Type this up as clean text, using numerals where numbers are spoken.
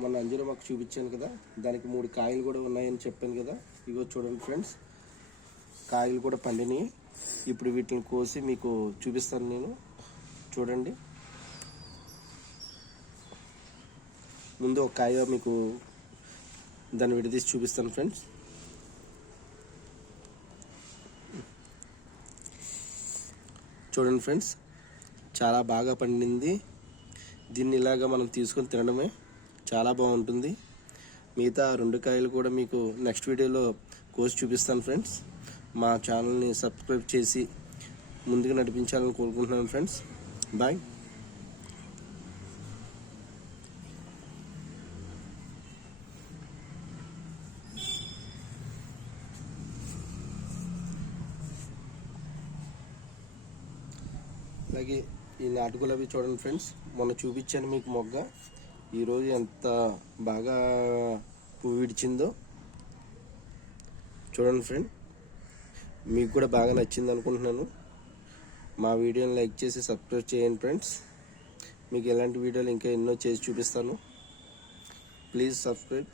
మొన్న అంజూరం మొక్క చూపించాను కదా, దానికి 3 కాయలు కూడా ఉన్నాయని చెప్పాను కదా. ఇగో చూడండి ఫ్రెండ్స్, కాయలు కూడా పండినాయి. ఇప్పుడు వీటిని కోసి మీకు చూపిస్తాను నేను. చూడండి, ముందు ఒక కాయ మీకు దాన్ని విడదీసి చూపిస్తాను ఫ్రెండ్స్. చూడండి ఫ్రెండ్స్, చాలా బాగా పండింది. దీన్ని ఇలాగా మనం తీసుకొని తినడమే చాలా బాగుంటుంది. మిగతా 2 కాయలు కూడా మీకు నెక్స్ట్ వీడియోలో కోసి చూపిస్తాను ఫ్రెండ్స్. మా ఛానల్ని సబ్స్క్రైబ్ చేసి ముందుకు నడిపించాలని కోరుకుంటున్నాను ఫ్రెండ్స్. బాయ్. అలాగే ఈ నాటు గులాబీ చూడండి ఫ్రెండ్స్, మొన్న చూపించాను మీకు మొగ్గ. ఈరోజు ఎంత బాగా పువ్వు విడిచిందో చూడండి ఫ్రెండ్. మీకు కూడా బాగా నచ్చింది అనుకుంటున్నాను. మా వీడియోని లైక్ చేసి సబ్స్క్రైబ్ చేయండి ఫ్రెండ్స్. మీకు ఎలాంటి వీడియోలు ఇంకా ఎన్నో చేసి చూపిస్తాను. Please subscribe.